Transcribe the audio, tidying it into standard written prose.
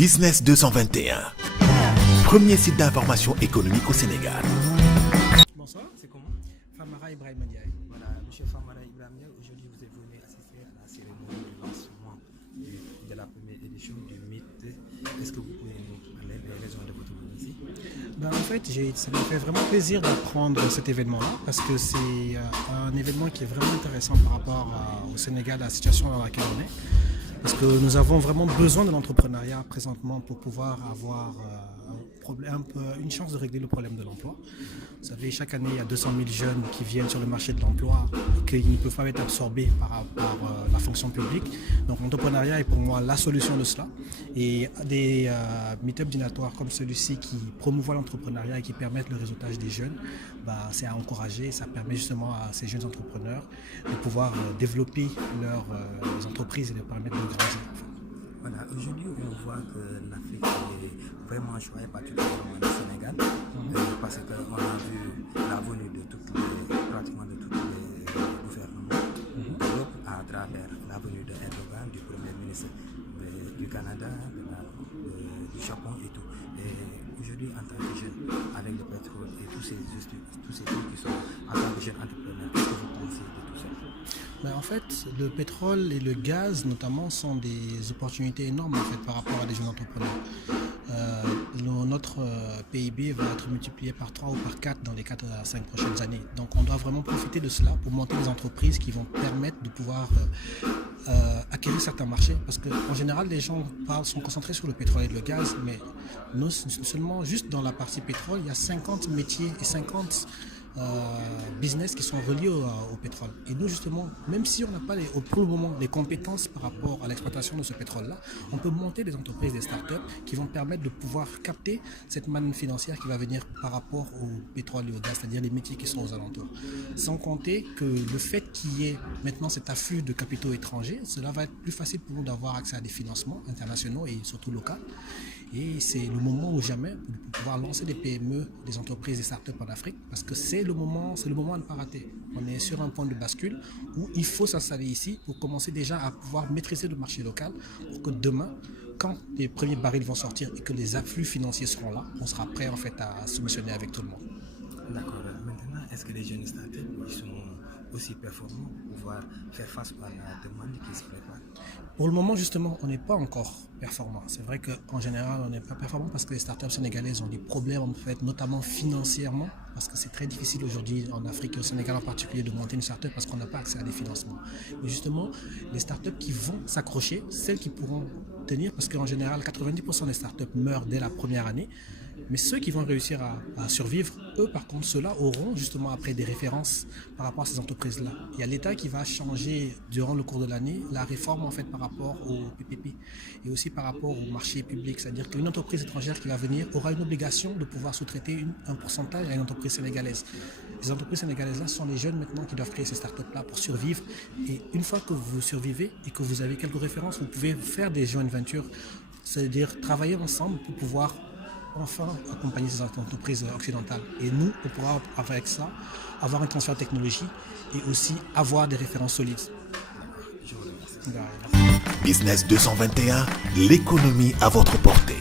Business 221, premier site d'information économique au Sénégal. Bonsoir, c'est comment? Famara Ibrahim Ndiaye. Voilà, Monsieur Famara Ibrahim Ndiaye, aujourd'hui vous êtes venu assister à la cérémonie de lancement de la première édition du MIT. Est-ce que vous pouvez nous parler des raisons de votre venue ici? En fait, ça me fait vraiment plaisir d'apprendre cet événement-là parce que c'est un événement qui est vraiment intéressant par rapport au Sénégal, à la situation dans laquelle on est. Parce que nous avons vraiment besoin de l'entrepreneuriat présentement pour pouvoir avoir une chance de régler le problème de l'emploi. Vous savez, chaque année, il y a 200 000 jeunes qui viennent sur le marché de l'emploi et qui ne peuvent pas être absorbés par la fonction publique. Donc l'entrepreneuriat est pour moi la solution de cela. Et des meet-ups dînatoires comme celui-ci qui promouvoient l'entrepreneuriat et qui permettent le réseautage des jeunes, c'est à encourager. Ça permet justement à ces jeunes entrepreneurs de pouvoir développer leurs entreprises et de permettre de grandir. Voilà, aujourd'hui on voit que l'Afrique est vraiment choyée particulièrement le Sénégal parce qu'on a vu la venue de pratiquement de tous les gouvernements d'Europe à travers la venue de Erdogan, du Premier ministre du Canada, du Japon et tout. Et aujourd'hui en tant que jeune, avec le pétrole et tous ces trucs qui sont en tant que jeune entrepreneur, qu'est-ce que vous pensez de tout ça? En fait, le pétrole et le gaz notamment sont des opportunités énormes en fait, par rapport à des jeunes entrepreneurs. Notre PIB va être multiplié par 3 ou par 4 dans les 4 à 5 prochaines années. Donc on doit vraiment profiter de cela pour monter des entreprises qui vont permettre de pouvoir acquérir certains marchés. Parce qu'en général, les gens sont concentrés sur le pétrole et le gaz, mais seulement juste dans la partie pétrole, il y a 50 métiers et 50 business qui sont reliés au pétrole. Et nous justement, même si on n'a pas pour le moment les compétences par rapport à l'exploitation de ce pétrole-là, on peut monter des entreprises, des startups qui vont permettre de pouvoir capter cette manne financière qui va venir par rapport au pétrole et au gaz, c'est-à-dire les métiers qui sont aux alentours. Sans compter que le fait qu'il y ait maintenant cet afflux de capitaux étrangers, cela va être plus facile pour nous d'avoir accès à des financements internationaux et surtout locaux. Et c'est le moment ou jamais pour pouvoir lancer des PME, des entreprises, des startups en Afrique, parce que c'est le moment à ne pas rater. On est sur un point de bascule où il faut s'installer ici pour commencer déjà à pouvoir maîtriser le marché local pour que demain, quand les premiers barils vont sortir et que les afflux financiers seront là, on sera prêt en fait à soumissionner avec tout le monde. D'accord. Maintenant, est-ce que les jeunes startups sont aussi performants pour pouvoir faire face à la demande qui se prépare? Pour le moment, justement, on n'est pas encore performant. C'est vrai qu'en général, on n'est pas performant parce que les startups sénégalaises ont des problèmes, en fait, notamment financièrement, parce que c'est très difficile aujourd'hui en Afrique et au Sénégal en particulier de monter une startup parce qu'on n'a pas accès à des financements. Mais justement, les startups qui vont s'accrocher, celles qui pourront tenir, parce qu'en général, 90% des startups meurent dès la première année. Mais ceux qui vont réussir à survivre, eux par contre, ceux-là auront justement après des références par rapport à ces entreprises-là. Il y a l'État qui va changer durant le cours de l'année la réforme en fait par rapport au PPP et aussi par rapport au marché public. C'est-à-dire qu'une entreprise étrangère qui va venir aura une obligation de pouvoir sous-traiter un pourcentage à une entreprise sénégalaise. Les entreprises sénégalaises-là sont les jeunes maintenant qui doivent créer ces startups-là pour survivre. Et une fois que vous survivez et que vous avez quelques références, vous pouvez faire des joint ventures, c'est-à-dire travailler ensemble pour pouvoir enfin accompagner ces entreprises occidentales. Et nous, on pourra avec ça avoir un transfert de technologie et aussi avoir des références solides. Je vous remercie. Business 221, l'économie à votre portée.